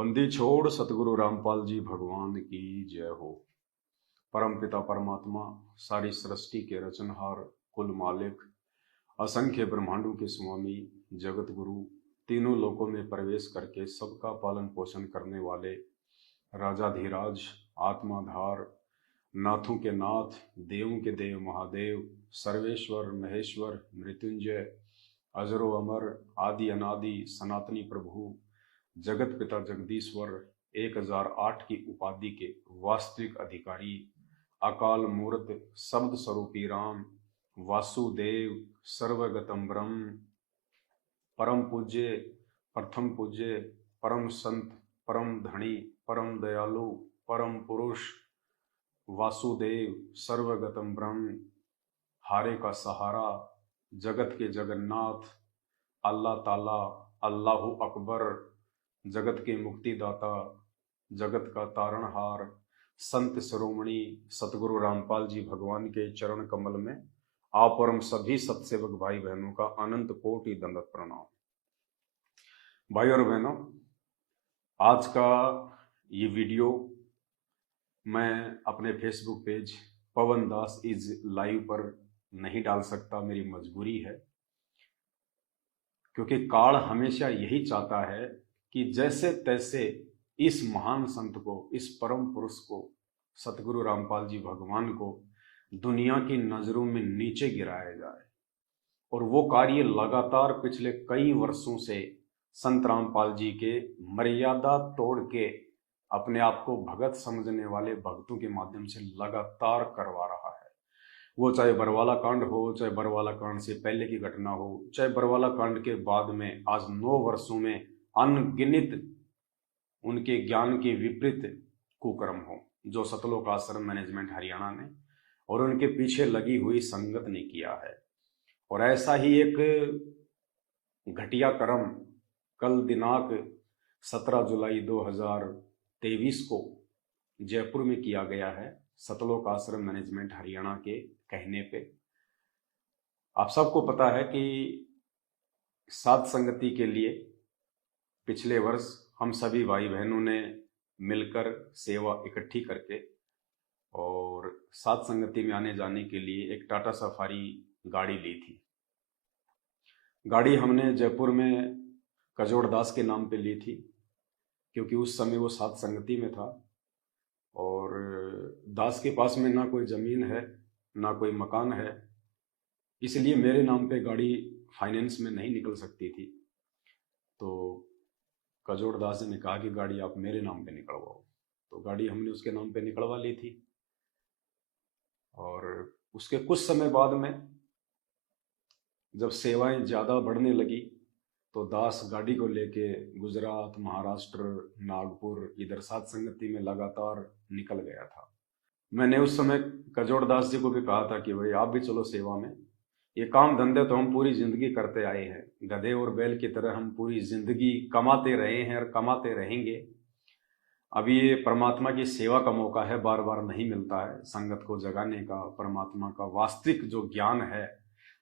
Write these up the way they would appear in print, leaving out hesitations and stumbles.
बंदी छोड़ सतगुरु रामपाल जी भगवान की जय हो। परम पिता परमात्मा, सारी सृष्टि के रचनहार, कुल मालिक, असंख्य ब्रह्मांडों के स्वामी, जगत गुरु, तीनों लोकों में प्रवेश करके सबका पालन पोषण करने वाले राजाधिराज, आत्माधार, नाथों के नाथ, देवों के देव महादेव, सर्वेश्वर महेश्वर, मृत्युंजय, अजरो अमर, आदि अनादि, सनातनी प्रभु, जगत पिता जगदीश्वर, 1008 की उपाधि के वास्तविक अधिकारी, अकाल मूर्त, शब्द स्वरूपी राम, वासुदेव, सर्वगतम ब्रह्म, परम पूज्य, प्रथम पूज्य, परम संत, परम धनी, परम दयालु, परम पुरुष, वासुदेव, सर्वगतम ब्रह्म, हारे का सहारा, जगत के जगन्नाथ, अल्लाह ताला, अल्लाहु अकबर, जगत के मुक्तिदाता, जगत का तारणहार, संत शिरोमणि सतगुरु रामपाल जी भगवान के चरण कमल में आप और हम सभी सत्सेवक भाई बहनों का अनंत कोटि दंडवत प्रणाम। भाई और बहनों, आज का ये वीडियो मैं अपने Facebook page Pawan Das is live पर नहीं डाल सकता, मेरी मजबूरी है, क्योंकि काल हमेशा यही चाहता है कि जैसे तैसे इस महान संत को, इस परम पुरुष को, सतगुरु रामपाल जी भगवान को दुनिया की नजरों में नीचे गिराया जाए। और वो कार्य लगातार पिछले कई वर्षों से संत रामपाल जी के मर्यादा तोड़ के अपने आप को भगत समझने वाले भक्तों के माध्यम से लगातार करवा रहा है। वो चाहे बरवाला कांड हो, चाहे बरवाला कांड से पहले की घटना हो, चाहे बरवाला कांड के बाद में आज 9 वर्षों में अनगिनत उनके ज्ञान के विपरीत कुकर्म हो, जो सतलोक आश्रम मैनेजमेंट हरियाणा ने और उनके पीछे लगी हुई संगत ने किया है। और ऐसा ही एक घटिया कर्म कल दिनांक 17 जुलाई 2023 को जयपुर में किया गया है, सतलोक आश्रम मैनेजमेंट हरियाणा के कहने पे। आप सबको पता है कि साध संगति के लिए पिछले वर्ष हम सभी भाई बहनों ने मिलकर सेवा इकट्ठी करके और साध संगति में आने जाने के लिए एक टाटा सफारी गाड़ी ली थी। गाड़ी हमने जयपुर में कजोड़ दास के नाम पे ली थी, क्योंकि उस समय वो साध संगति में था और दास के पास में ना कोई ज़मीन है ना कोई मकान है, इसलिए मेरे नाम पे गाड़ी फाइनेंस में नहीं निकल सकती थी। तो कजोड़ दास ने कहा कि गाड़ी आप मेरे नाम पे निकलवाओ, तो गाड़ी हमने उसके नाम पे निकलवा ली थी। और उसके कुछ समय बाद में जब सेवाएं ज़्यादा बढ़ने लगी तो दास गाड़ी को लेके गुजरात, महाराष्ट्र, नागपुर, इधर साध संगति में लगातार निकल गया था। मैंने उस समय कजोड़ दास जी को भी कहा था कि भाई आप भी चलो सेवा में, ये काम धंधे तो हम पूरी जिंदगी करते आए हैं, गधे और बैल की तरह हम पूरी जिंदगी कमाते रहे हैं और कमाते रहेंगे। अभी ये परमात्मा की सेवा का मौका है, बार बार नहीं मिलता है संगत को जगाने का। परमात्मा का वास्तविक जो ज्ञान है,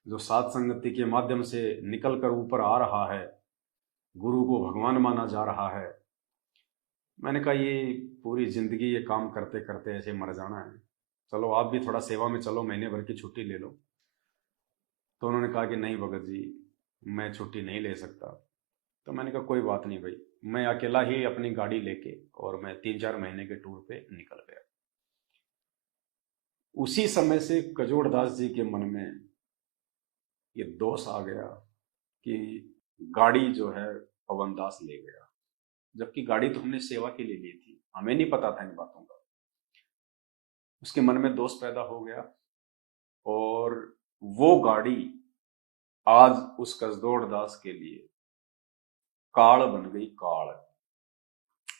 जो साध संगति के माध्यम से निकल कर ऊपर आ रहा है, गुरु को भगवान माना जा रहा है। मैंने कहा ये पूरी जिंदगी ये काम करते करते ऐसे मर जाना है, चलो आप भी थोड़ा सेवा में चलो, महीने भर की छुट्टी ले लो। तो उन्होंने कहा कि नहीं भगत जी, मैं छुट्टी नहीं ले सकता। तो मैंने कहा कोई बात नहीं भाई, मैं अकेला ही अपनी गाड़ी लेके और मैं 3-4 महीने के टूर पे निकल गया। उसी समय से कजोड़ दास जी के मन में ये दोष आ गया कि गाड़ी जो है पवन दास ले गया, जबकि गाड़ी तो हमने सेवा के लिए ली थी, हमें नहीं पता था इन बातों का। उसके मन में दोष पैदा हो गया और वो गाड़ी आज उस कसदौड़ दास के लिए काल बन गई। काल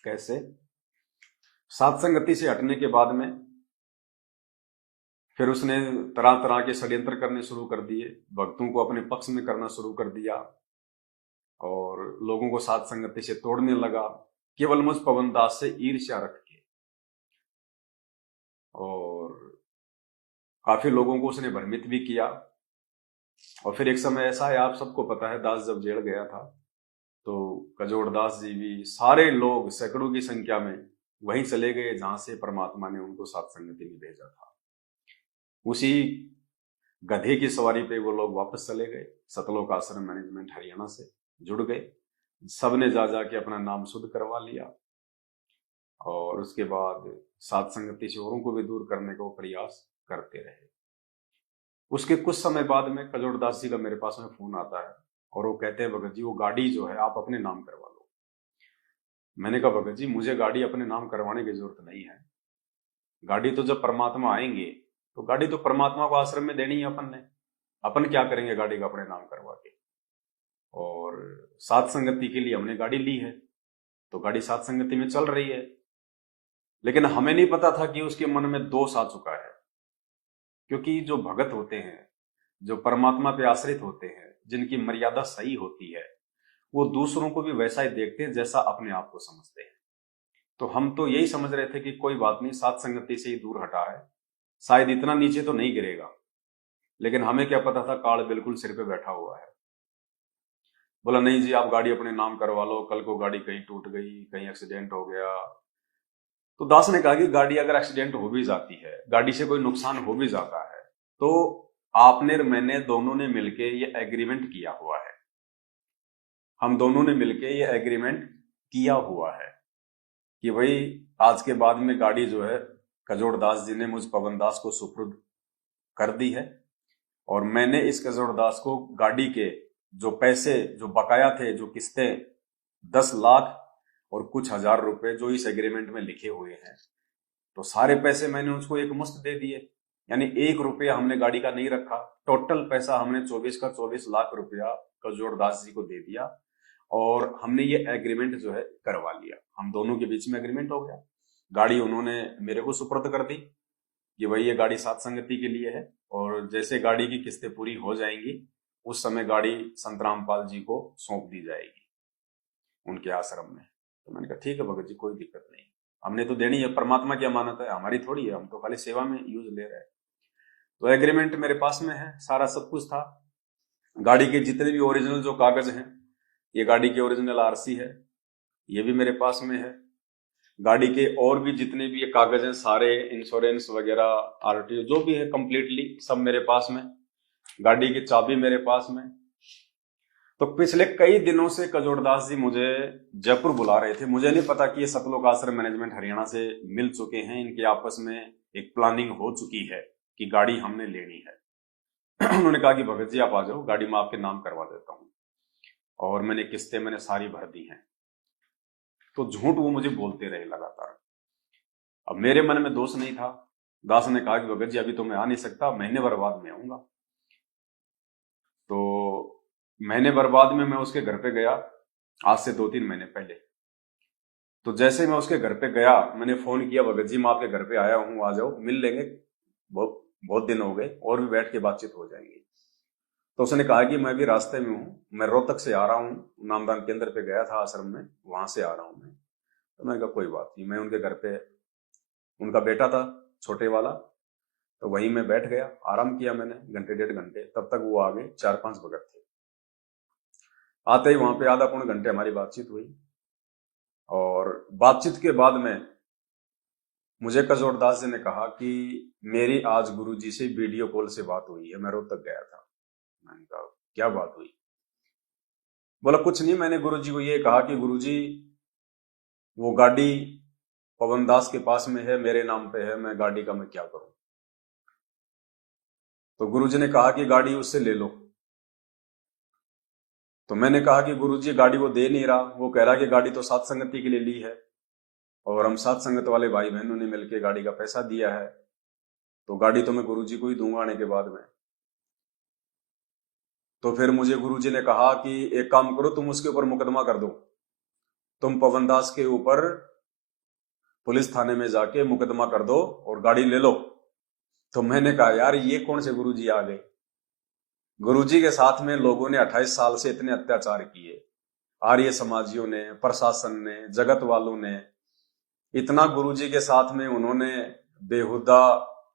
कैसे? साध संगति से हटने के बाद में फिर उसने तरह तरह के षड्यंत्र करने शुरू कर दिए, भक्तों को अपने पक्ष में करना शुरू कर दिया और लोगों को साध संगति से तोड़ने लगा, केवल मुझ पवन दास से ईर्ष्या रख के। और काफी लोगों को उसने भ्रमित भी किया। और फिर एक समय ऐसा है, आप सबको पता है, दास जब जेल गया था तो कजोड़दास जी भी, सारे लोग सैकड़ों की संख्या में वहीं चले गए जहां से परमात्मा ने उनको सत्संगति में भेजा था। उसी गधे की सवारी पे वो लोग वापस चले गए। सतलोक आश्रम मैनेजमेंट हरियाणा से जुड़ गए। सबने जा जा के अपना नाम शुद्ध करवा लिया और उसके बाद सत्संगति से औरों को भी दूर करने का प्रयास करते रहे। उसके कुछ समय बाद में कजोड़दास जी का मेरे पास में फोन आता है और वो कहते हैं, भगत जी वो गाड़ी जो है आप अपने नाम करवा लो। मैंने कहा, भगत जी मुझे गाड़ी अपने नाम करवाने की जरूरत नहीं है। गाड़ी तो जब परमात्मा आएंगे तो गाड़ी तो परमात्मा को आश्रम में देनी है अपन ने। अपन क्या करेंगे गाड़ी का अपने नाम करवा के? और सात संगति के लिए हमने गाड़ी ली है तो गाड़ी सात संगति में चल रही है। लेकिन हमें नहीं पता था कि उसके मन में दोष आ चुका है। क्योंकि जो भगत होते हैं, जो परमात्मा पे आश्रित होते हैं, जिनकी मर्यादा सही होती है, वो दूसरों को भी वैसा ही देखते हैं जैसा अपने आप को समझते हैं। तो हम तो यही समझ रहे थे कि कोई बात नहीं, सात संगति से ही दूर हटा है, शायद इतना नीचे तो नहीं गिरेगा। लेकिन हमें क्या पता था काल बिल्कुल सिर पे बैठा हुआ है। बोला नहीं जी आप गाड़ी अपने नाम करवा लो, कल को गाड़ी कहीं टूट गई, कहीं एक्सीडेंट हो गया। तो दास ने कहा कि गाड़ी अगर एक्सीडेंट हो भी जाती है, गाड़ी से कोई नुकसान हो भी जाता है, तो आपने और मैंने दोनों ने मिलके ये एग्रीमेंट किया हुआ है। हम दोनों ने मिलके ये एग्रीमेंट किया हुआ है कि भाई आज के बाद में गाड़ी जो है कजोड़दास जी ने मुझ पवन दास को सुपुर्द कर दी है और मैंने इस कजोड़दास को गाड़ी के जो पैसे जो बकाया थे, जो किस्तें 10 लाख और कुछ हजार रुपए जो इस एग्रीमेंट में लिखे हुए हैं, तो सारे पैसे मैंने उसको एक मुश्त दे दिए। यानी 1 रुपया हमने गाड़ी का नहीं रखा। टोटल पैसा हमने 24 का 24 लाख रुपया कजोड़दास जी को दे दिया और हमने ये एग्रीमेंट जो है करवा लिया। हम दोनों के बीच में एग्रीमेंट हो गया। गाड़ी उन्होंने मेरे को सुपुर्द कर दी कि भाई ये गाड़ी सात संगति के लिए है और जैसे गाड़ी की किस्तें पूरी हो जाएंगी उस समय गाड़ी संत रामपाल जी को सौंप दी जाएगी उनके आश्रम में। तो मैंने कहा ठीक है भगत जी, कोई दिक्कत नहीं, हमने तो देनी है, परमात्मा की अमानत है, हमारी थोड़ी है, हम तो खाली सेवा में यूज ले रहे हैं। तो एग्रीमेंट मेरे पास में है, सारा सब कुछ था। गाड़ी के जितने भी ओरिजिनल जो कागज हैं, ये गाड़ी की ओरिजिनल आरसी है, ये भी मेरे पास में है। गाड़ी के और भी जितने भी ये कागज हैं सारे, इंश्योरेंस वगैरह, आरटीओ जो भी है, कंप्लीटली सब मेरे पास में। गाड़ी की चाबी मेरे पास में। तो पिछले कई दिनों से कजोड़दास जी मुझे जयपुर बुला रहे थे। मुझे नहीं पता कि ये सतलोक आश्रम मैनेजमेंट हरियाणा से मिल चुके हैं, इनके आपस में एक प्लानिंग हो चुकी है कि गाड़ी हमने लेनी है। उन्होंने कहा कि भगत जी आप आ जाओ, गाड़ी मैं आपके नाम करवा देता हूँ और मैंने किस्तें मैंने सारी भर दी हैं। तो झूठ वो मुझे बोलते रहे लगातार। अब मेरे मन में दोष नहीं था। दास ने कहा कि भगत जी अभी तो मैं आ नहीं सकता, महीने भर बाद में आऊंगा। तो महीने भर बाद में मैं उसके घर पे गया, आज से 2-3 महीने पहले। तो जैसे मैं उसके घर पे गया, मैंने फोन किया, भगत जी मैं आपके घर पे आया हूँ, आ जाओ, मिल लेंगे, बहुत दिन हो गए और भी बैठ के बातचीत हो जाएंगी। तो उसने कहा कि मैं भी रास्ते में हूँ, मैं रोहतक से आ रहा हूँ, नामदान केंद्र पे गया था आश्रम में, वहां से आ रहा हूँ मैं। तो मैंने कहा कोई बात नहीं। मैं उनके घर पे, उनका बेटा था छोटे वाला, तो वहीं मैं बैठ गया, आराम किया मैंने 1-1.5 घंटे। तब तक वो आ गए, 4-5 भगत थे। आते ही वहां पे आधा पौने घंटे हमारी बातचीत हुई और बातचीत के बाद में मुझे कजोड़दास जी ने कहा कि मेरी आज गुरुजी से वीडियो कॉल से बात हुई है, मैं रोहतक गया था। मैंने कहा क्या बात हुई? बोला कुछ नहीं, मैंने गुरुजी को ये कहा कि गुरुजी वो गाड़ी पवन दास के पास में है, मेरे नाम पे है, मैं गाड़ी का मैं क्या करूं? तो गुरुजी ने कहा कि गाड़ी उससे ले लो। तो मैंने कहा कि गुरुजी गाड़ी वो दे नहीं रहा, वो कह रहा कि गाड़ी तो सात संगति के लिए ली है और हम सात संगत वाले भाई बहनों ने मिलकर गाड़ी का पैसा दिया है, तो गाड़ी तो मैं गुरुजी को ही दूंगा आने के बाद में। तो फिर मुझे गुरुजी ने कहा कि एक काम करो, तुम उसके ऊपर मुकदमा कर दो, तुम पवन दास के ऊपर पुलिस थाने में जाके मुकदमा कर दो और गाड़ी ले लो। तो मैंने कहा यार ये कौन से गुरुजी आ गए? गुरुजी के साथ में लोगों ने 28 साल से इतने अत्याचार किए, आर्य समाजियों ने, प्रशासन ने, जगत वालों ने, इतना गुरुजी के साथ में उन्होंने बेहुदा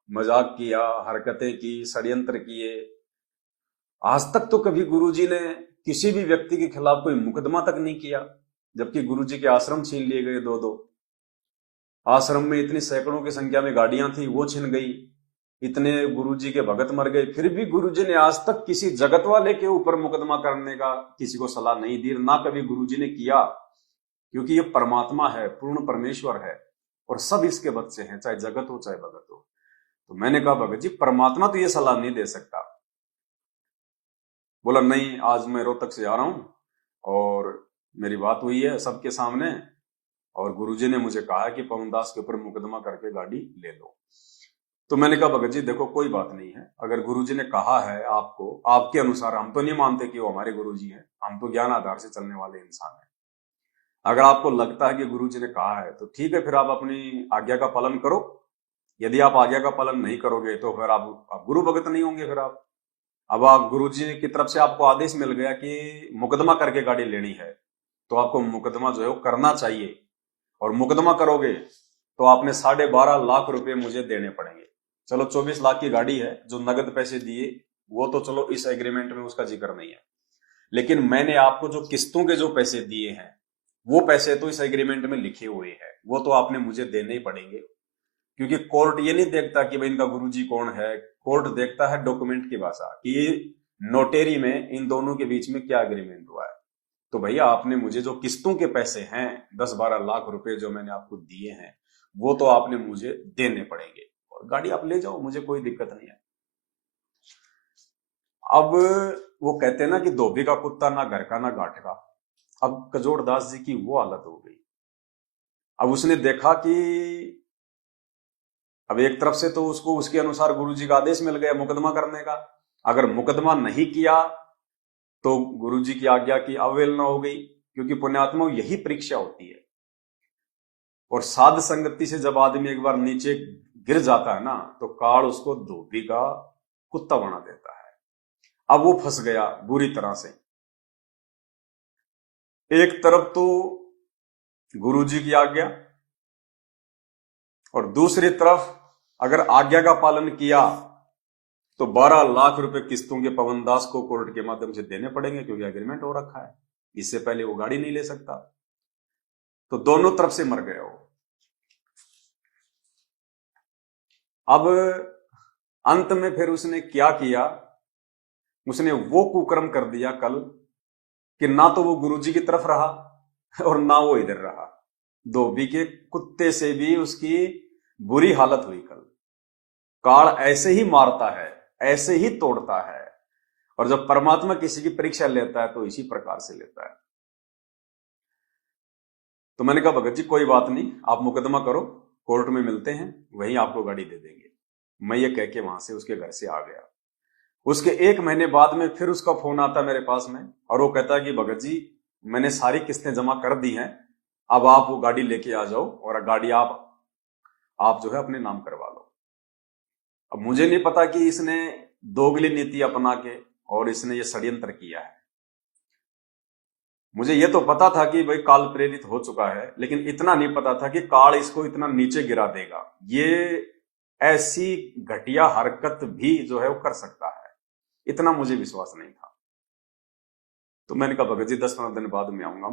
मजाक किया, हरकतें की, षड्यंत्र किए। आज तक तो कभी गुरुजी ने किसी भी व्यक्ति के खिलाफ कोई मुकदमा तक नहीं किया, जबकि गुरुजी के आश्रम छीन लिए गए, दो दो आश्रम में इतनी सैकड़ों की संख्या में गाड़ियां थी वो छिन गई, इतने गुरुजी के भगत मर गए, फिर भी गुरुजी ने आज तक किसी जगत वाले के ऊपर मुकदमा करने का किसी को सलाह नहीं दी, ना कभी गुरुजी ने किया, क्योंकि ये परमात्मा है, पूर्ण परमेश्वर है और सब इसके बच्चे हैं, चाहे जगत हो चाहे भगत हो। तो मैंने कहा भगत जी परमात्मा तो ये सलाह नहीं दे सकता। बोला नहीं, आज मैं रोहतक से आ रहा हूं और मेरी बात हुई है सबके सामने और गुरुजी ने मुझे कहा कि पवन दास के ऊपर मुकदमा करके गाड़ी ले लो। तो मैंने कहा भगत जी देखो कोई बात नहीं है, अगर गुरुजी ने कहा है आपको, आपके अनुसार, हम तो नहीं मानते कि वो हमारे गुरुजी हैं, हम तो ज्ञान आधार से चलने वाले इंसान हैं। अगर आपको लगता है कि गुरुजी ने कहा है तो ठीक है, फिर आप अपनी आज्ञा का पालन करो। यदि आप आज्ञा का पालन नहीं करोगे तो फिर आप गुरु भगत नहीं होंगे। फिर अब आप गुरुजी की तरफ से आपको आदेश मिल गया कि मुकदमा करके गाड़ी लेनी है, तो आपको मुकदमा जो है वो करना चाहिए, और मुकदमा करोगे तो आपने 12.5 लाख रुपए मुझे देने पड़ेंगे। चलो 24 लाख की गाड़ी है, जो नगद पैसे दिए वो तो चलो इस एग्रीमेंट में उसका जिक्र नहीं है, लेकिन मैंने आपको जो किस्तों के जो पैसे दिए हैं वो पैसे तो इस एग्रीमेंट में लिखे हुए हैं, वो तो आपने मुझे देने ही पड़ेंगे। क्योंकि कोर्ट ये नहीं देखता कि भाई इनका गुरुजी कौन है, कोर्ट देखता है डॉक्यूमेंट की भाषा, कि नोटेरी में इन दोनों के बीच में क्या एग्रीमेंट हुआ है। तो भैया आपने मुझे जो किस्तों के पैसे हैं 10-12 लाख रुपए जो मैंने आपको दिए हैं वो तो आपने मुझे देने पड़ेंगे, और गाड़ी आप ले जाओ, मुझे कोई दिक्कत नहीं है। अब वो कहते हैं ना कि धोबी का कुत्ता ना घर का ना घाट का। अब कजोड़ दास जी की वो हालत हो गई। अब उसने देखा कि अब एक तरफ से तो उसको उसके अनुसार गुरुजी का आदेश मिल गया मुकदमा करने का, अगर मुकदमा नहीं किया तो गुरुजी की आज्ञा की अवहेलना हो गई, क्योंकि पुण्यात्मा यही परीक्षा होती है। और साध संगति से जब आदमी एक बार नीचे गिर जाता है ना, तो काल उसको धोबी का कुत्ता बना देता है। अब वो फंस गया बुरी तरह से। एक तरफ तो गुरुजी की आज्ञा, और दूसरी तरफ अगर आज्ञा का पालन किया तो 12 लाख रुपए किस्तों के पवन दास को कोर्ट के माध्यम से देने पड़ेंगे, क्योंकि एग्रीमेंट हो रखा है, इससे पहले वो गाड़ी नहीं ले सकता। तो दोनों तरफ से मर गए वो। अब अंत में फिर उसने क्या किया, उसने वो कुकर्म कर दिया कल कि ना तो वो गुरुजी की तरफ रहा और ना वो इधर रहा। धोबी के कुत्ते से भी उसकी बुरी हालत हुई कल। काल ऐसे ही मारता है, ऐसे ही तोड़ता है, और जब परमात्मा किसी की परीक्षा लेता है तो इसी प्रकार से लेता है। तो मैंने कहा भगत जी कोई बात नहीं, आप मुकदमा करो, कोर्ट में मिलते हैं, वहीं आपको गाड़ी दे देंगे। मैं ये कह के वहां से उसके घर से आ गया। उसके 1 महीने बाद में फिर उसका फोन आता मेरे पास में, और वो कहता है कि भगत जी मैंने सारी किस्तें जमा कर दी हैं, अब आप वो गाड़ी लेके आ जाओ और गाड़ी आप जो है अपने नाम करवा लो। अब मुझे नहीं पता कि इसने दोगली नीति अपना के और इसने ये षड्यंत्र किया है। मुझे ये तो पता था कि भाई काल प्रेरित हो चुका है, लेकिन इतना नहीं पता था कि काल इसको इतना नीचे गिरा देगा। ये ऐसी घटिया हरकत भी जो है वो कर सकता है, इतना मुझे विश्वास नहीं था। तो मैंने कहा भगत जी 10-15 दिन बाद में आऊंगा।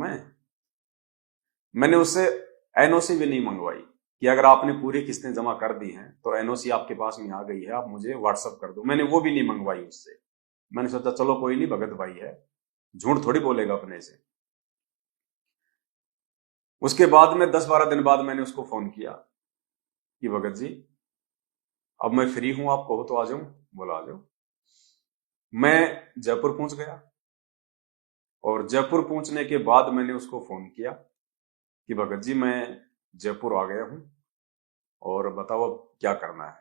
मैंने उससे एनओसी भी नहीं मंगवाई कि अगर आपने पूरी किस्तें जमा कर दी हैं तो एनओसी आपके पास में आ गई है, आप मुझे व्हाट्सअप कर दो। मैंने वो भी नहीं मंगवाई उससे। मैंने सोचा चलो कोई नहीं, भगत भाई है, झूठ थोड़ी बोलेगा अपने से। उसके बाद में 10-12 दिन बाद मैंने उसको फोन किया कि भगत जी अब मैं फ्री हूं, आप कहो तो आ जाऊं। बोला आ जाओ। मैं जयपुर पहुंच गया, और जयपुर पहुंचने के बाद मैंने उसको फोन किया कि भगत जी मैं जयपुर आ गया हूं और बताओ अब क्या करना है।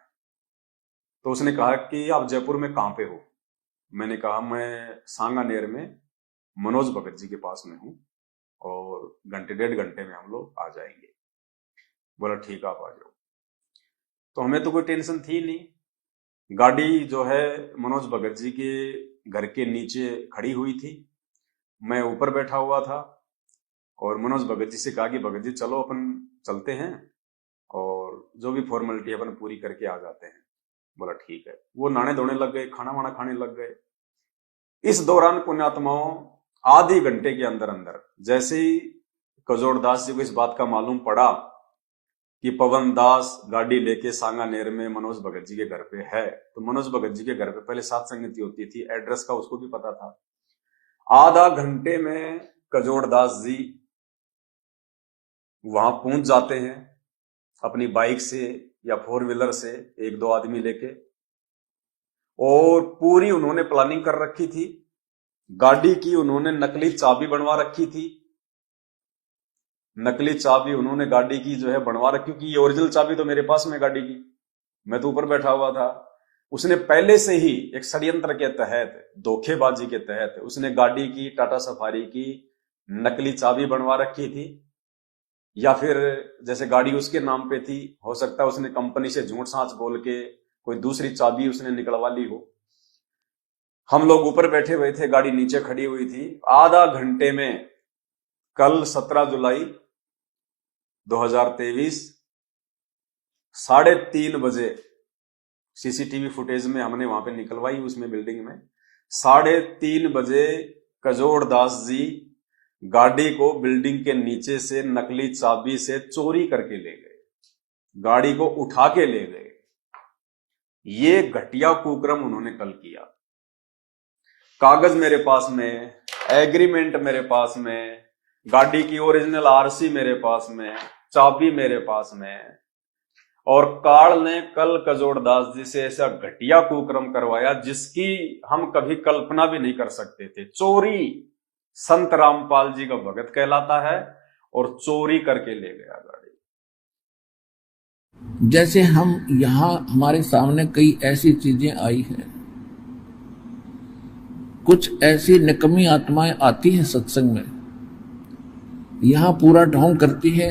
तो उसने कहा कि आप जयपुर में कहां पे हो। मैंने कहा मैं सांगानेर में मनोज भगत जी के पास में हूं और घंटे 1.5 घंटे में हम लोग आ जाएंगे। बोला ठीक आप आ जाओ। तो हमें तो कोई टेंशन थी नहीं, गाड़ी जो है मनोज भगत जी के घर के नीचे खड़ी हुई थी, मैं ऊपर बैठा हुआ था, और मनोज भगत जी से कहा कि भगत जी चलो अपन चलते हैं और जो भी फॉर्मेलिटी अपन पूरी करके आ जाते हैं। बोला ठीक है। वो नहाने धोने लग गए, खाना वाना खाने लग गए। इस दौरान पुण्यात्माओं आधे घंटे के अंदर अंदर जैसे ही कजोड़दास जी को इस बात का मालूम पड़ा कि पवन दास गाड़ी लेके सांगानेर में मनोज भगत जी के घर पे है, तो मनोज भगत जी के घर पे पहले सात संगति होती थी, एड्रेस का उसको भी पता था। आधा घंटे में कजोड़दास जी वहां पहुंच जाते हैं अपनी बाइक से या फोर व्हीलर से, एक दो आदमी लेके, और पूरी उन्होंने प्लानिंग कर रखी थी। गाड़ी की उन्होंने नकली चाबी बनवा रखी थी, नकली चाबी उन्होंने गाड़ी की जो है बनवा रखी, क्योंकि ये ओरिजिनल चाबी तो मेरे पास में गाड़ी की, मैं तो ऊपर बैठा हुआ था। उसने पहले से ही एक षड्यंत्र के तहत, धोखेबाजी के तहत, उसने गाड़ी की, टाटा सफारी की नकली चाबी बनवा रखी थी, या फिर जैसे गाड़ी उसके नाम पे थी, हो सकता है उसने कंपनी से झूठ सांच बोल के कोई दूसरी चाबी उसने निकलवा ली हो। हम लोग ऊपर बैठे हुए थे, गाड़ी नीचे खड़ी हुई थी। आधा घंटे में, कल 17 जुलाई 2023 3:30 बजे सीसीटीवी फुटेज में हमने वहां पे निकलवाई, उसमें बिल्डिंग में 3:30 बजे कजोड़दास जी गाड़ी को बिल्डिंग के नीचे से नकली चाबी से चोरी करके ले गए, गाड़ी को उठा के ले गए। ये घटिया कुक्रम उन्होंने कल किया। कागज मेरे पास में, एग्रीमेंट मेरे पास में, गाड़ी की ओरिजिनल आरसी मेरे पास में, चाबी मेरे पास में, और काल ने कल कजोड़दास जी से ऐसा घटिया कुक्रम करवाया जिसकी हम कभी कल्पना भी नहीं कर सकते थे। चोरी संत रामपाल जी का भगत कहलाता है, और चोरी करके ले गया गाड़ी। जैसे हम यहाँ हमारे सामने कई ऐसी चीजें आई हैं, कुछ ऐसी निकम्मी आत्माएं आती हैं सत्संग में, यहाँ पूरा ढोंग करती है,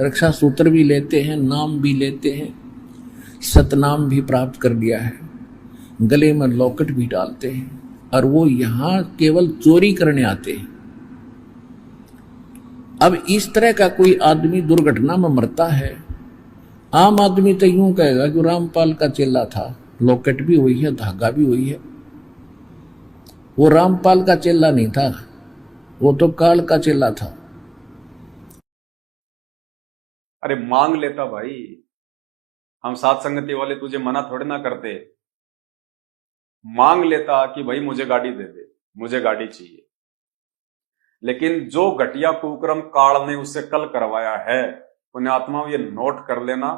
रक्षा सूत्र भी लेते हैं, नाम भी लेते हैं, सतनाम भी प्राप्त कर लिया है, गले में लॉकेट भी डालते हैं, और वो यहाँ केवल चोरी करने आते हैं। अब इस तरह का कोई आदमी दुर्घटना में मरता है, आम आदमी तो यूं कहेगा कि रामपाल का चेला था, लॉकेट भी हुई है, धागा भी हुई है। वो रामपाल का चेला नहीं था, वो तो काल का चेला था। अरे मांग लेता भाई, हम सात संगति वाले तुझे मना थोड़े ना करते। मांग लेता कि भाई मुझे गाड़ी दे दे, मुझे गाड़ी चाहिए। लेकिन जो घटिया कुक्रम काल ने उससे कल करवाया है, उन्हें आत्माओं ये नोट कर लेना,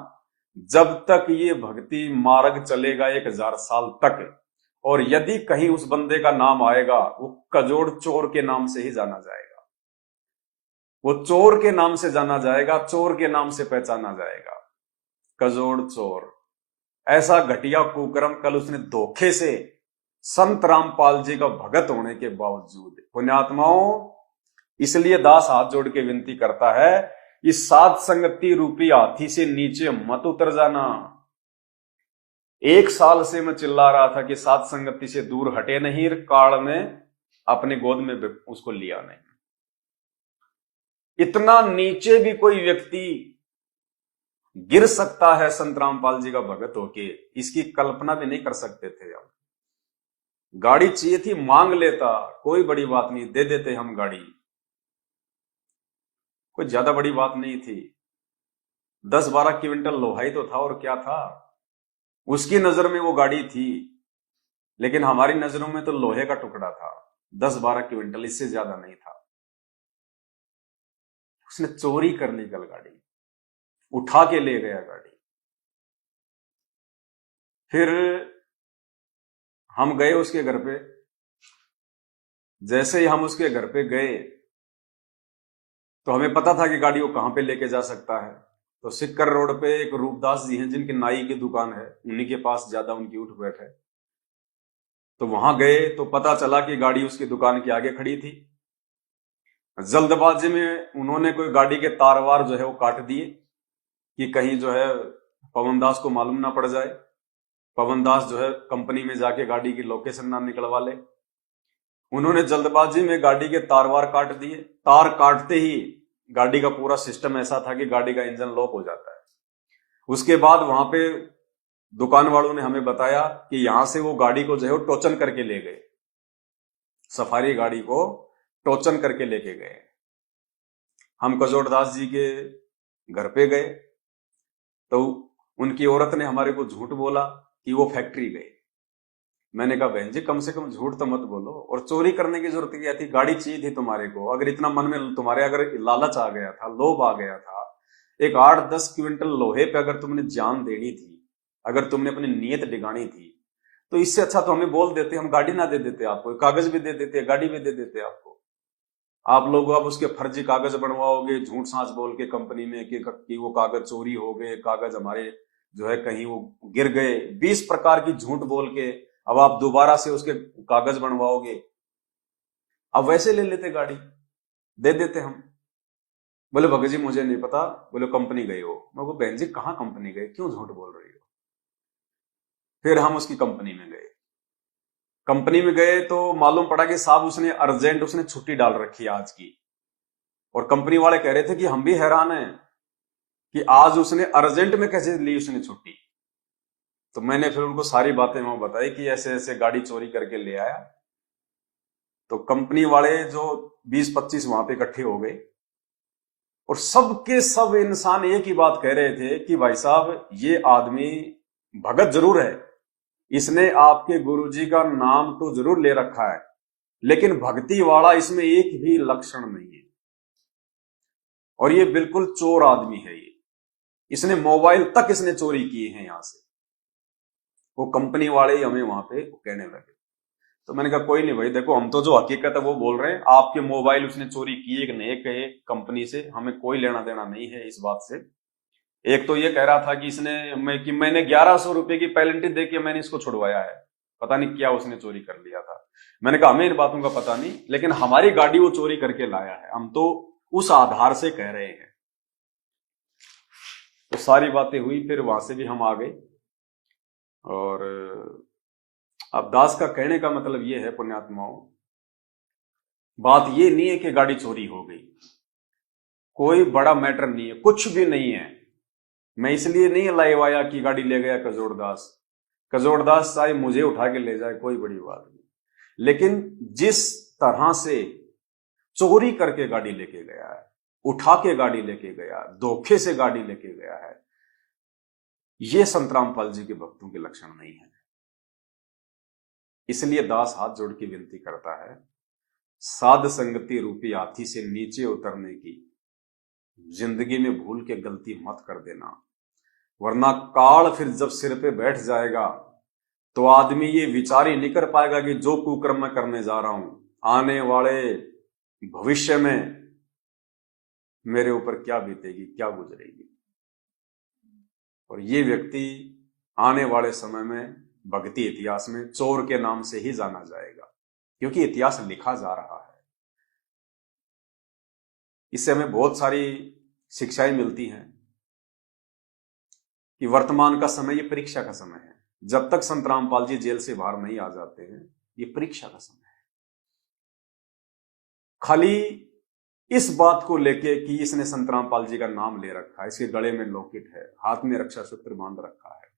जब तक ये भक्ति मार्ग चलेगा 1000 साल तक, और यदि कहीं उस बंदे का नाम आएगा, वो कजोड़ चोर के नाम से ही जाना जाएगा। वो चोर के नाम से जाना जाएगा, चोर के नाम से पहचाना जाएगा, कजोड़ चोर। ऐसा घटिया कुक्रम कल उसने धोखे से संत रामपाल जी का भगत होने के बावजूद। पुण्यात्माओं, इसलिए दास हाथ जोड़ के विनती करता है, इस सात संगति रूपी हाथी से नीचे मत उतर जाना। 1 साल से मैं चिल्ला रहा था कि सात संगति से दूर हटे नहीं, काल ने अपने गोद में उसको लिया नहीं। इतना नीचे भी कोई व्यक्ति गिर सकता है संत रामपाल जी का भगत होके, इसकी कल्पना भी नहीं कर सकते थे हम। गाड़ी चाहिए थी, मांग लेता, कोई बड़ी बात नहीं, दे देते हम गाड़ी, कोई ज्यादा बड़ी बात नहीं थी। 10-12 क्विंटल लोहा ही तो था, और क्या था। उसकी नजर में वो गाड़ी थी, लेकिन हमारी नजरों में तो लोहे का टुकड़ा था। 10-12 क्विंटल, इससे ज्यादा नहीं था। उसने चोरी कर ली कल गाड़ी, उठा के ले गया गाड़ी। फिर हम गए उसके घर पे। जैसे ही हम उसके घर पे गए तो हमें पता था कि गाड़ी वो कहां पे लेके जा सकता है। तो सिक्कर रोड पे एक रूपदास जी हैं जिनकी नाई की दुकान है, उन्हीं के पास ज्यादा उनकी उठ बैठ है। तो वहां गए तो पता चला कि गाड़ी उसकी दुकान के आगे खड़ी थी। जल्दबाजी में उन्होंने कोई गाड़ी के तारवार जो है वो काट दिए कि कहीं जो है पवन दास को मालूम ना पड़ जाए, पवन दास जो है कंपनी में जाके गाड़ी की लोकेशन ना निकलवा ले। उन्होंने जल्दबाजी में गाड़ी के तारवार काट दिए। तार काटते ही गाड़ी का पूरा सिस्टम ऐसा था कि गाड़ी का इंजन लॉक हो जाता है। उसके बाद वहां पे दुकान वालों ने हमें बताया कि यहां से वो गाड़ी को जो है वो टोचन करके ले गए, सफारी गाड़ी को टोचन करके लेके गए। हम कजोड़दास जी के घर पे गए तो उनकी औरत ने हमारे को झूठ बोला कि वो फैक्ट्री गए। मैंने कहा बहन जी कम से कम झूठ तो मत बोलो, और चोरी करने की जरूरत क्या थी, गाड़ी चाहिए थी तुम्हारे को। अगर इतना मन में तुम्हारे अगर लालच आ गया था, लोभ आ गया था, एक 8-10 क्विंटल लोहे पे अगर तुमने जान देनी थी, अगर तुमने अपनी नीयत डिगानी थी, तो इससे अच्छा तो हमें बोल देते, हम गाड़ी ना दे देते आपको, कागज भी दे देते, गाड़ी भी दे देते आपको। आप लोग अब उसके फर्जी कागज बनवाओगे झूठ सांच बोल के कंपनी में कि वो कागज चोरी हो गए, कागज हमारे जो है कहीं वो गिर गए, 20 प्रकार की झूठ बोल के अब आप दोबारा से उसके कागज बनवाओगे। अब वैसे ले लेते, गाड़ी दे देते हम। बोले भगत जी मुझे नहीं पता, बोले कंपनी गए हो। मैं बोला बहन जी कहाँ कंपनी गए, क्यों झूठ बोल रही हो। फिर हम उसकी कंपनी में गए। कंपनी में गए तो मालूम पड़ा कि साहब उसने अर्जेंट उसने छुट्टी डाल रखी है आज की, और कंपनी वाले कह रहे थे कि हम भी हैरान हैं कि आज उसने अर्जेंट में कैसे ली उसने छुट्टी। तो मैंने फिर उनको सारी बातें वहां बताई कि ऐसे ऐसे गाड़ी चोरी करके ले आया। तो कंपनी वाले जो 20-25 वहां पे इकट्ठे हो गए, और सबके सब इंसान एक ही बात कह रहे थे कि भाई साहब ये आदमी भगत जरूर है, इसने आपके गुरुजी का नाम तो जरूर ले रखा है, लेकिन भक्ति वाला इसमें एक भी लक्षण नहीं है, और ये बिल्कुल चोर आदमी है। ये इसने मोबाइल तक इसने चोरी किए हैं यहां से। वो कंपनी वाले ही हमें वहां पे कहने लगे। तो मैंने कहा कोई नहीं भाई, देखो हम तो जो हकीकत है वो बोल रहे हैं, आपके मोबाइल उसने चोरी किए कि नहीं कहे कंपनी से हमें कोई लेना देना नहीं है इस बात से। एक तो ये कह रहा था कि मैंने 1100 रुपए की पेनल्टी दे के मैंने इसको छुड़वाया है, पता नहीं क्या उसने चोरी कर लिया था। मैंने कहा हमें इन बातों का पता नहीं, लेकिन हमारी गाड़ी वो चोरी करके लाया है, हम तो उस आधार से कह रहे हैं। तो सारी बातें हुई, फिर वहां से भी हम आ गए। और अब दास का कहने का मतलब ये है पुण्यात्माओं, बात ये नहीं है कि गाड़ी चोरी हो गई, कोई बड़ा मैटर नहीं है, कुछ भी नहीं है। मैं इसलिए नहीं लाइव आया कि गाड़ी ले गया कजोड़दास, कजोड़दास चाहे मुझे उठा के ले जाए कोई बड़ी बात नहीं, लेकिन जिस तरह से चोरी करके गाड़ी लेके गया है, उठा के गाड़ी लेके गया, धोखे से गाड़ी लेके गया है, ये संत रामपाल जी के भक्तों के लक्षण नहीं है। इसलिए दास हाथ जोड़ के विनती करता है, साध संगति रूपी हाथी से नीचे उतरने की जिंदगी में भूल के गलती मत कर देना, वरना काल फिर जब सिर पे बैठ जाएगा तो आदमी ये विचार ही नहीं कर पाएगा कि जो कुकर्म मैं करने जा रहा हूं आने वाले भविष्य में मेरे ऊपर क्या बीतेगी, क्या गुजरेगी। और ये व्यक्ति आने वाले समय में भक्ति इतिहास में चोर के नाम से ही जाना जाएगा, क्योंकि इतिहास लिखा जा रहा है। इससे हमें बहुत सारी शिक्षाएं मिलती हैं कि वर्तमान का समय ये परीक्षा का समय है। जब तक संत रामपाल जी जेल से बाहर नहीं आ जाते हैं, ये परीक्षा का समय है। खाली इस बात को लेके कि इसने संत रामपाल जी का नाम ले रखा है, इसके गले में लॉकेट है, हाथ में रक्षा सूत्र बांध रखा है,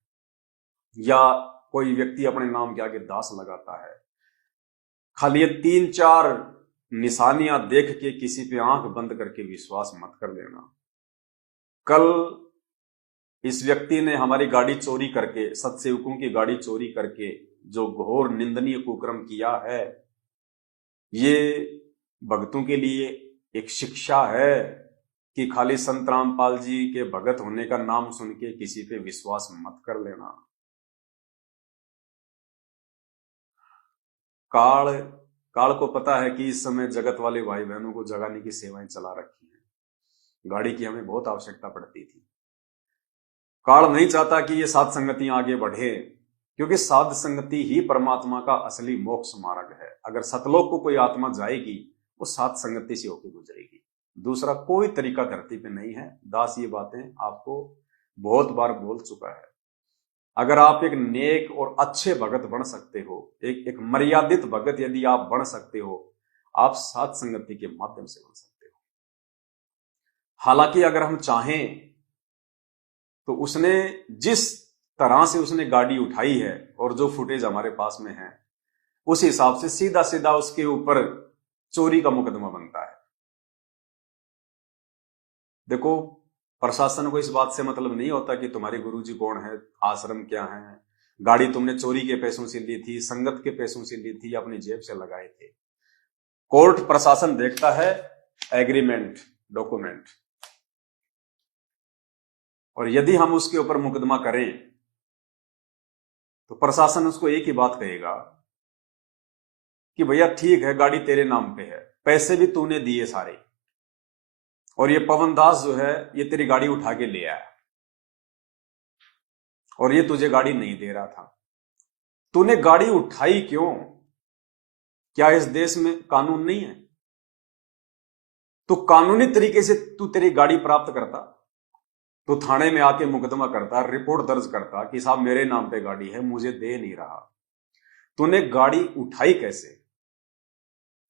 या कोई व्यक्ति अपने नाम के आगे दास लगाता है, खाली ये 3-4 निशानियां देख के किसी पे आंख बंद करके विश्वास मत कर देना। कल इस व्यक्ति ने हमारी गाड़ी चोरी करके, सत्सेवकों की गाड़ी चोरी करके जो घोर निंदनीय कुकर्म किया है, ये भक्तों के लिए एक शिक्षा है कि खाली संत रामपाल जी के भगत होने का नाम सुन के किसी पे विश्वास मत कर लेना। काल को पता है कि इस समय जगत वाले भाई बहनों को जगाने की सेवाएं चला रखी हैं। गाड़ी की हमें बहुत आवश्यकता पड़ती थी। काल नहीं चाहता कि ये साध संगतियां आगे बढ़े, क्योंकि साध संगति ही परमात्मा का असली मोक्ष मार्ग है। अगर सतलोक को कोई आत्मा जाएगी वो साध संगति से होकर गुजरेगी, दूसरा कोई तरीका धरती पे नहीं है। दास ये बातें आपको बहुत बार बोल चुका है। अगर आप एक नेक और अच्छे भगत बन सकते हो, एक मर्यादित भगत यदि आप बन सकते हो, आप साध संगति के माध्यम से बन सकते हो। हालांकि अगर हम चाहें तो उसने जिस तरह से उसने गाड़ी उठाई है और जो फुटेज हमारे पास में है, उस हिसाब से सीधा सीधा उसके ऊपर चोरी का मुकदमा बनता है। देखो, प्रशासन को इस बात से मतलब नहीं होता कि तुम्हारे गुरुजी कौन है, आश्रम क्या है, गाड़ी तुमने चोरी के पैसों से ली थी, संगत के पैसों से ली थी या अपनी जेब से लगाए थे। कोर्ट प्रशासन देखता है एग्रीमेंट, डॉक्यूमेंट, और यदि हम उसके ऊपर मुकदमा करें तो प्रशासन उसको एक ही बात कहेगा कि भैया ठीक है, गाड़ी तेरे नाम पे है, पैसे भी तूने दिए सारे, और ये पवन दास जो है ये तेरी गाड़ी उठा के ले आया और ये तुझे गाड़ी नहीं दे रहा था। तूने गाड़ी उठाई क्यों? क्या इस देश में कानून नहीं है? तो कानूनी तरीके से तू तेरी गाड़ी प्राप्त करता, तो थाने में आके मुकदमा करता, रिपोर्ट दर्ज करता कि साहब मेरे नाम पे गाड़ी है, मुझे दे नहीं रहा। तूने गाड़ी उठाई कैसे?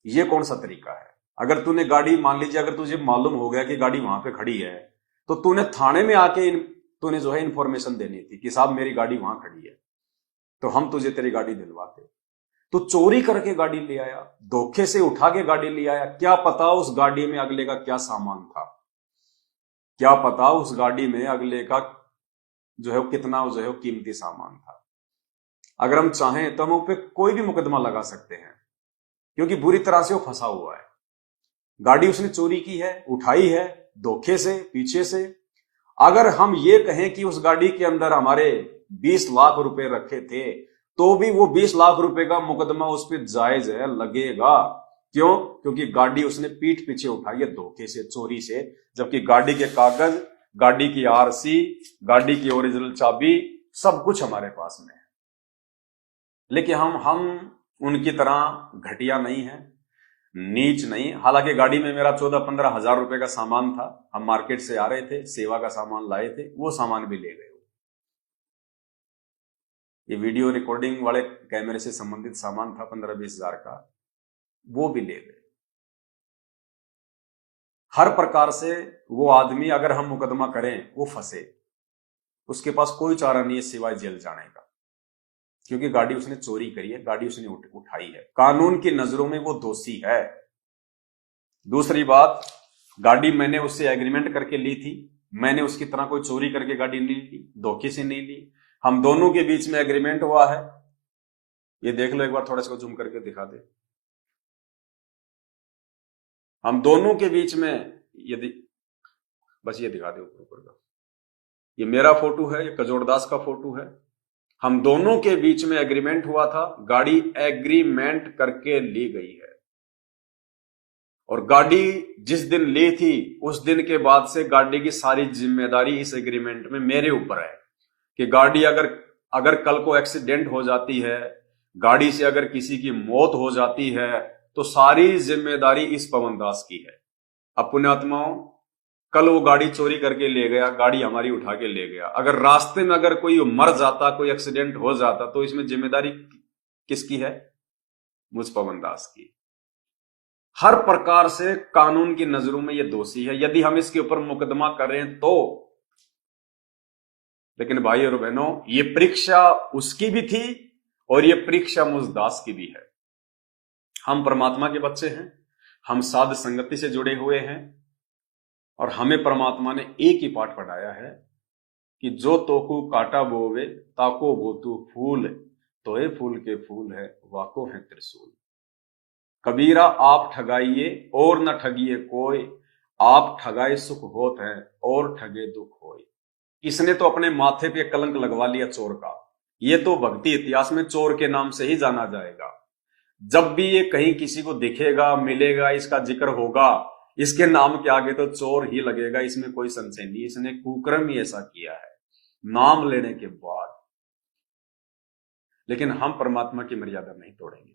ये कौन सा तरीका है? अगर तूने गाड़ी, मान लीजिए अगर तुझे मालूम हो गया कि गाड़ी वहां पे खड़ी है, तो तूने थाने में आके तूने जो है इंफॉर्मेशन देनी थी कि साहब मेरी गाड़ी वहां खड़ी है, तो हम तुझे तेरी गाड़ी दिलवाते। तो चोरी करके गाड़ी ले आया, धोखे से उठा के गाड़ी ले आया। क्या पता उस गाड़ी में अगले का क्या सामान था, क्या पता उस गाड़ी में अगले का जो है कितना जो है कीमती सामान था। अगर हम चाहें तो हम उस पर कोई भी मुकदमा लगा सकते हैं, क्योंकि बुरी तरह से वो फंसा हुआ है। गाड़ी उसने चोरी की है, उठाई है धोखे से, पीछे से। अगर हम ये कहें कि उस गाड़ी के अंदर हमारे 20 लाख रुपए रखे थे, तो भी वो 20 लाख रुपए का मुकदमा उस पर जायज है, लगेगा। क्यों? क्योंकि गाड़ी उसने पीठ पीछे उठाई है धोखे से, चोरी से, जबकि गाड़ी के कागज, गाड़ी की आरसी, गाड़ी की ओरिजिनल चाबी, सब कुछ हमारे पास में है। लेकिन हम उनकी तरह घटिया नहीं है, नीच नहीं। हालांकि गाड़ी में मेरा 14-15 हजार रुपए का सामान था, हम मार्केट से आ रहे थे, सेवा का सामान लाए थे, वो सामान भी ले गए। ये वीडियो रिकॉर्डिंग वाले कैमरे से संबंधित सामान था 15-20 हजार का, वो भी ले गए। हर प्रकार से वो आदमी, अगर हम मुकदमा करें, वो फंसे, उसके पास कोई चारा नहीं है सिवाय जेल जाने का, क्योंकि गाड़ी उसने चोरी करी है, गाड़ी उसने उठाई है। कानून की नजरों में वो दोषी है। दूसरी बात, गाड़ी मैंने उससे एग्रीमेंट करके ली थी, मैंने उसकी तरह कोई चोरी करके गाड़ी नहीं ली, धोखे से नहीं ली। हम दोनों के बीच में एग्रीमेंट हुआ है। ये देख लो एक बार, थोड़ा सा जूम करके दिखा दे। हम दोनों के बीच में, यदि बस ये दिखा दे ऊपर का, ये मेरा फोटो है, ये कजोड़दास का फोटो है। हम दोनों के बीच में एग्रीमेंट हुआ था, गाड़ी एग्रीमेंट करके ली गई है। और गाड़ी जिस दिन ली थी, उस दिन के बाद से गाड़ी की सारी जिम्मेदारी इस एग्रीमेंट में मेरे ऊपर है कि गाड़ी अगर कल को एक्सीडेंट हो जाती है, गाड़ी से अगर किसी की मौत हो जाती है, तो सारी जिम्मेदारी इस पवन दास की है। अब पुण्यात्माओं, कल वो गाड़ी चोरी करके ले गया, गाड़ी हमारी उठा के ले गया, अगर रास्ते में अगर कोई मर जाता, कोई एक्सीडेंट हो जाता, तो इसमें जिम्मेदारी किसकी है? मुझ पवन दास की। हर प्रकार से कानून की नजरों में ये दोषी है, यदि हम इसके ऊपर मुकदमा करें तो। लेकिन भाई और बहनों, ये परीक्षा उसकी भी थी और ये परीक्षा मुझ दास की भी है। हम परमात्मा के बच्चे हैं, हम साध संगति से जुड़े हुए हैं, और हमें परमात्मा ने एक ही पाठ पढ़ाया है कि जो तोकू काटा बोवे ताको बोतू फूल, तोए फूल के फूल है वाको है त्रिशूल। कबीरा आप ठगाइए और न ठगिए कोई, आप ठगाए सुख होत है और ठगे दुख होय। इसने तो अपने माथे पे कलंक लगवा लिया चोर का। ये तो भक्ति इतिहास में चोर के नाम से ही जाना जाएगा। जब भी ये कहीं किसी को दिखेगा, मिलेगा, इसका जिक्र होगा, इसके नाम के आगे तो चोर ही लगेगा, इसमें कोई संशय नहीं। इसने कुकर्म ही ऐसा किया है नाम लेने के बाद। लेकिन हम परमात्मा की मर्यादा नहीं तोड़ेंगे।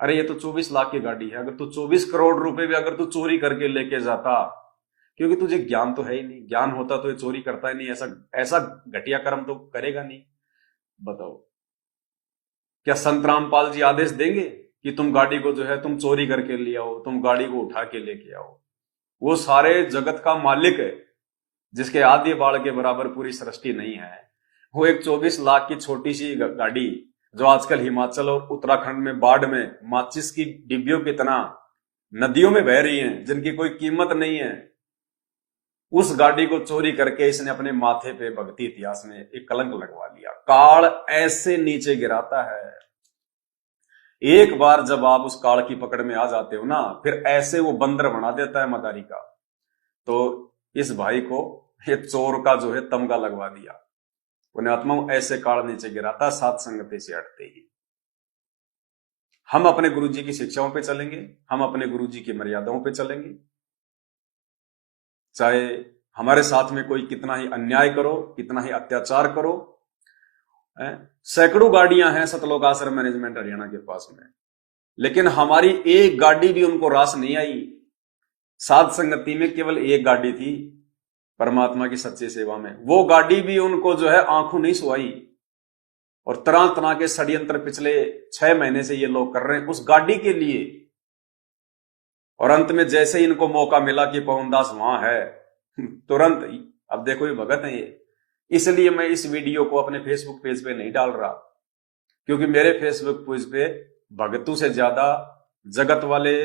अरे ये तो 24 लाख की गाड़ी है, अगर तू 24 करोड़ रुपए भी अगर तू चोरी करके लेके जाता, क्योंकि तुझे ज्ञान तो है ही नहीं, ज्ञान होता तो ये चोरी करता ही नहीं, ऐसा घटिया कर्म तो करेगा नहीं। बताओ, क्या संत रामपाल जी आदेश देंगे कि तुम गाड़ी को जो है तुम चोरी करके ले आओ, तुम गाड़ी को उठा के लेके आओ? वो सारे जगत का मालिक है, जिसके आदि बाल के बराबर पूरी सृष्टि नहीं है। वो एक 24 लाख की छोटी सी गाड़ी जो आजकल हिमाचल और उत्तराखंड में बाढ़ में माचिस की डिब्बियों की तरह नदियों में बह रही हैं, जिनकी कोई कीमत नहीं है, उस गाड़ी को चोरी करके इसने अपने माथे पे भक्ति इतिहास में एक कलंक लगवा लिया। काल ऐसे नीचे गिराता है, एक बार जब आप उस काल की पकड़ में आ जाते हो ना, फिर ऐसे वो बंदर बना देता है मदारी का। तो इस भाई को ये चोर का जो है तमगा लगवा दिया। पुण्यात्मा ऐसे काल नीचे गिराता सात संगति से हटते ही। हम अपने गुरुजी की शिक्षाओं पे चलेंगे, हम अपने गुरुजी की मर्यादाओं पे चलेंगे, चाहे हमारे साथ में कोई कितना ही अन्याय करो, कितना ही अत्याचार करो। सैकड़ों गाड़ियां हैं सतलोक आश्रम मैनेजमेंट हरियाणा के पास में, लेकिन हमारी एक गाड़ी भी उनको रास नहीं आई। साध संगति में केवल एक गाड़ी थी परमात्मा की सच्ची सेवा में, वो गाड़ी भी उनको जो है आंखों नहीं सुहाई। और तरह तरह के षड्यंत्र पिछले 6 महीने से ये लोग कर रहे हैं उस गाड़ी के लिए। और अंत में जैसे ही इनको मौका मिला कि पवनदास वहां है, तुरंत अब देखो ये भगत है ये। इसलिए मैं इस वीडियो को अपने फेसबुक पेज पे नहीं डाल रहा, क्योंकि मेरे फेसबुक पेज पे भगतों से ज्यादा जगत वाले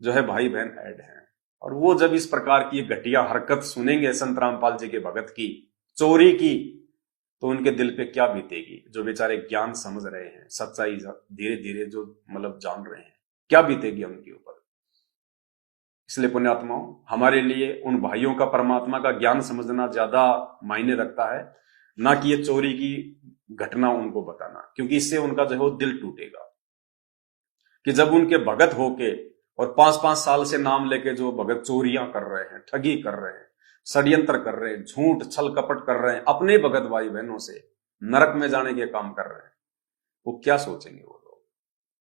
जो है भाई बहन ऐड हैं। और वो जब इस प्रकार की घटिया हरकत सुनेंगे संत रामपाल जी के भगत की, चोरी की, तो उनके दिल पे क्या बीतेगी। जो बेचारे ज्ञान समझ रहे हैं, सच्चाई धीरे धीरे जो मतलब जान रहे हैं, क्या बीतेगी उनके ऊपर। इसलिए पुण्यात्माओं, हमारे लिए उन भाइयों का परमात्मा का ज्ञान समझना ज्यादा मायने रखता है, ना कि ये चोरी की घटना उनको बताना, क्योंकि इससे उनका जो है वो दिल टूटेगा। कि जब उनके भगत होके और 5-5 साल से नाम लेके जो भगत चोरियां कर रहे हैं, ठगी कर रहे हैं, षड्यंत्र कर रहे हैं, झूठ छल कपट कर रहे हैं, अपने भगत भाई बहनों से नरक में जाने के काम कर रहे हैं, वो क्या सोचेंगे वो लोग।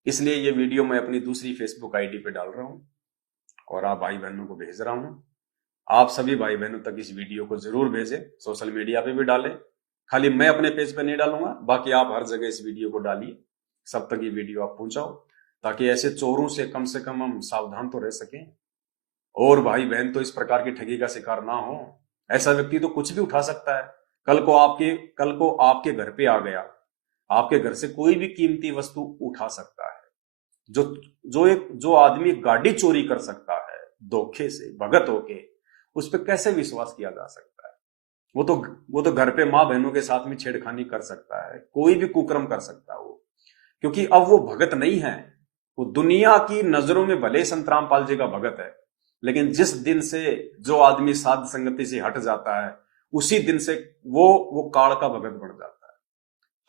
इसलिए ये वीडियो मैं अपनी दूसरी फेसबुक आईडी पे डाल रहा हूं और आप भाई बहनों को भेज रहा हूं। आप सभी भाई बहनों तक इस वीडियो को जरूर भेजें, सोशल मीडिया पे भी डालें। खाली मैं अपने पेज पे नहीं डालूंगा, बाकी आप हर जगह इस वीडियो को डालिए, सब तक ये वीडियो आप पहुंचाओ, ताकि ऐसे चोरों से कम हम सावधान तो रह सकें, और भाई बहन तो इस प्रकार की ठगी का शिकार ना हो। ऐसा व्यक्ति तो कुछ भी उठा सकता है। कल को आपके घर पे आ गया, आपके घर से कोई भी कीमती वस्तु उठा सकता है। जो आदमी गाड़ी चोरी कर सकता है धोखे से, भगत होके, उस पर कैसे विश्वास किया जा सकता है। वो तो घर पे मां बहनों के साथ में छेड़खानी कर सकता है, कोई भी कुकर्म कर सकता है वो, क्योंकि अब वो भगत नहीं है। वो दुनिया की नजरों में भले संत रामपाल जी का भगत है, लेकिन जिस दिन से जो आदमी साध संगति से हट जाता है, उसी दिन से वो काल का भगत बन जाता है।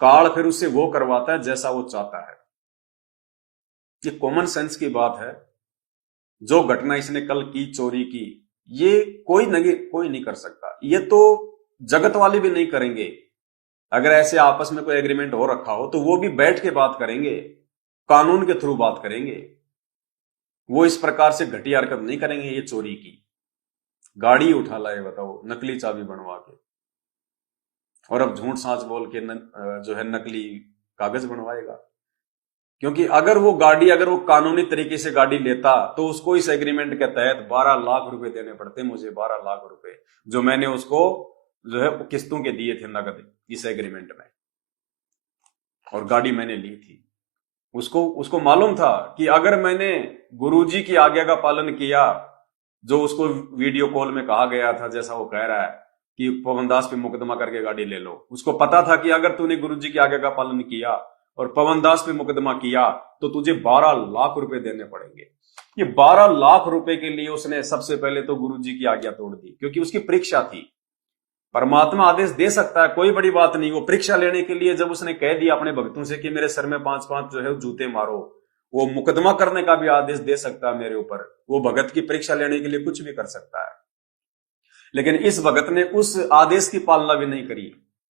काल फिर उससे वो करवाता है जैसा वो चाहता है। ये कॉमन सेंस की बात है। जो घटना इसने कल की, चोरी की, ये कोई नहीं कर सकता। ये तो जगत वाले भी नहीं करेंगे। अगर ऐसे आपस में कोई एग्रीमेंट हो रखा हो तो वो भी बैठ के बात करेंगे, कानून के थ्रू बात करेंगे। वो इस प्रकार से घटिया हरकत नहीं करेंगे। ये चोरी की गाड़ी उठा लाए, बताओ, नकली चाबी बनवा के, और अब झूठ साच बोल के जो है नकली कागज बनवाएगा। क्योंकि अगर वो कानूनी तरीके से गाड़ी लेता तो उसको इस एग्रीमेंट के तहत 12 लाख रुपए देने पड़ते। मुझे 12 लाख रुपए जो मैंने उसको जो है किस्तों के दिए थे नगद इस एग्रीमेंट में, और गाड़ी मैंने ली थी। उसको मालूम था कि अगर मैंने गुरुजी की आज्ञा का पालन किया, जो उसको वीडियो कॉल में कहा गया था, जैसा वो कह रहा है कि पवनदास पे मुकदमा करके गाड़ी ले लो, उसको पता था कि अगर तूने गुरुजी की आज्ञा का पालन किया और पवनदास पे मुकदमा किया तो तुझे 12 लाख रुपए देने पड़ेंगे। ये 12 लाख रुपए के लिए उसने सबसे पहले तो गुरुजी की आज्ञा तोड़ दी, क्योंकि उसकी परीक्षा थी। परमात्मा आदेश दे सकता है, कोई बड़ी बात नहीं। वो परीक्षा लेने के लिए जब उसने कह दिया अपने भक्तों से कि मेरे सर में 5-5 जो है जूते मारो, वो मुकदमा करने का भी आदेश दे सकता है मेरे ऊपर। वो भगत की परीक्षा लेने के लिए कुछ भी कर सकता है। लेकिन इस भगत ने उस आदेश की पालना भी नहीं करी,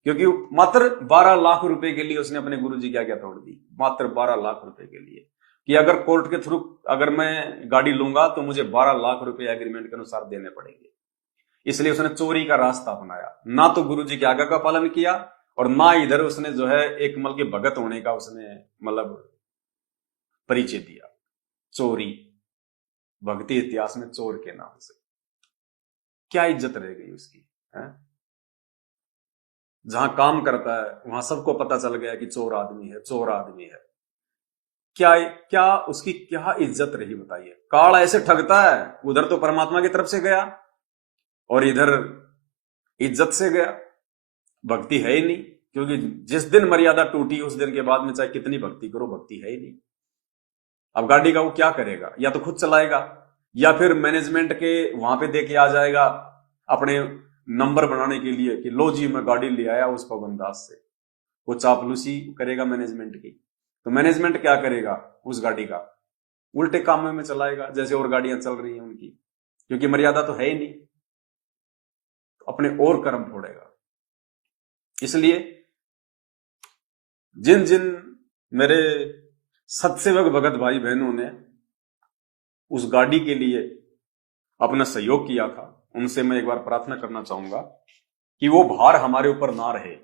क्योंकि मात्र 12 लाख रुपए के लिए उसने अपने गुरुजी की आज्ञा तोड़ दी। मात्र 12 लाख रुपए के लिए, कि अगर कोर्ट के थ्रू अगर मैं गाड़ी लूंगा तो मुझे 12 लाख रुपए एग्रीमेंट के अनुसार देने पड़ेंगे। इसलिए उसने चोरी का रास्ता अपनाया। ना तो गुरुजी की आज्ञा का पालन किया, और ना इधर उसने जो है एक मल के भगत होने का उसने मतलब परिचय दिया। चोरी, भक्ति इतिहास में चोर के नाम से क्या इज्जत रह गई उसकी है? जहां काम करता है वहां सबको पता चल गया कि चोर आदमी है, चोर आदमी है, क्या क्या उसकी क्या इज्जत रही बताइए। काल ऐसे ठगता है, उधर तो परमात्मा की तरफ से गया और इधर इज्जत से गया, भक्ति है ही नहीं। क्योंकि जिस दिन मर्यादा टूटी उस दिन के बाद में चाहे कितनी भक्ति करो, भक्ति है ही नहीं। अब गाड़ी का वो क्या करेगा, या तो खुद चलाएगा या फिर मैनेजमेंट के वहां पे दे के आ जाएगा अपने नंबर बनाने के लिए कि लो जी मैं गाड़ी ले आया उस पवनदास से। वो चापलूसी करेगा मैनेजमेंट की, तो मैनेजमेंट क्या करेगा, उस गाड़ी का उल्टे काम में चलाएगा जैसे और गाड़ियां चल रही हैं उनकी, क्योंकि मर्यादा तो है ही नहीं, तो अपने और कर्म फोड़ेगा। इसलिए जिन जिन मेरे सत्सेवक भगत भाई बहनों ने उस गाड़ी के लिए अपना सहयोग किया था, उनसे मैं एक बार प्रार्थना करना चाहूंगा कि वो भार हमारे ऊपर ना रहे।